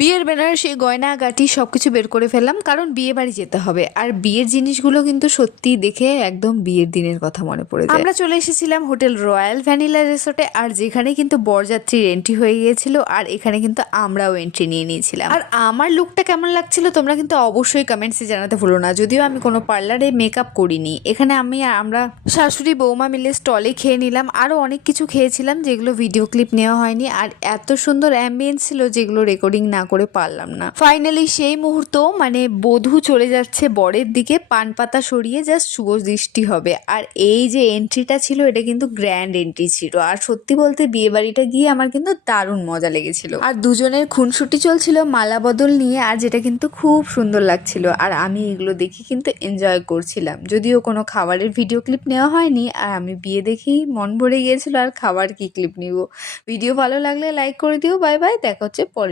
বিয়ের বেনারসি গয়নাগাটি সবকিছু বের করে ফেললাম, কারণ বিয়ে বাড়ি যেতে হবে। আর বিয়ের জিনিসগুলো কিন্তু সত্যি দেখে একদম বিয়ের দিনের কথা মনে পড়ে যায়। আমরা চলে এসেছিলাম হোটেল রয়্যাল ভ্যানিলা রিসোর্টে, আর যেখানে কিন্তু বরযাত্রীর এন্ট্রি হয়ে গিয়েছিল, আর এখানে কিন্তু আমরাও এন্ট্রি নিয়ে নিয়েছিলাম। আর আমার লুকটা কেমন লাগছিল তোমরা কিন্তু অবশ্যই কমেন্টসে জানাতে ভুলো না। যদিও আমি কোনো পার্লারে মেকআপ করিনি, এখানে আমরা শাশুড়ি বৌমা মিলে স্টলে খেয়ে নিলাম। আরও অনেক কিছু খেয়েছিলাম যেগুলো ভিডিও ক্লিপ নেওয়া হয়নি, আর এত সুন্দর অ্যাম্বিয়েন্স ছিল যেগুলো রেকর্ডিং না করে পারলাম না। ফাইনালি সেই মুহূর্ত, মানে বধূ চলে যাচ্ছে বরের দিকে, পান পাতা সরিয়ে জাস্ট শুভ দৃষ্টি হবে। আর এই যে এন্ট্রিটা ছিল এটা কিন্তু গ্র্যান্ড এন্ট্রি ছিল, আর সত্যি বলতে বিয়ে বাড়িটা গিয়ে আমার কিন্তু দারুণ মজা লেগেছিল। আর দুজনের খুনসুটি চলছিল মালা বদল নিয়ে, আর যেটা কিন্তু খুব সুন্দর লাগছিল। আর আমি এগুলো দেখে কিন্তু এনজয় করছিলাম, যদিও কোনো খাবারের ভিডিও ক্লিপ নেওয়া হয়নি। আর আমি বিয়ে দেখেই মন ভরে গিয়েছিল, আর খাবার কি ক্লিপ নিব। ভিডিও ভালো লাগলে লাইক করে দিও। বাই বাই, দেখা হচ্ছে পরে।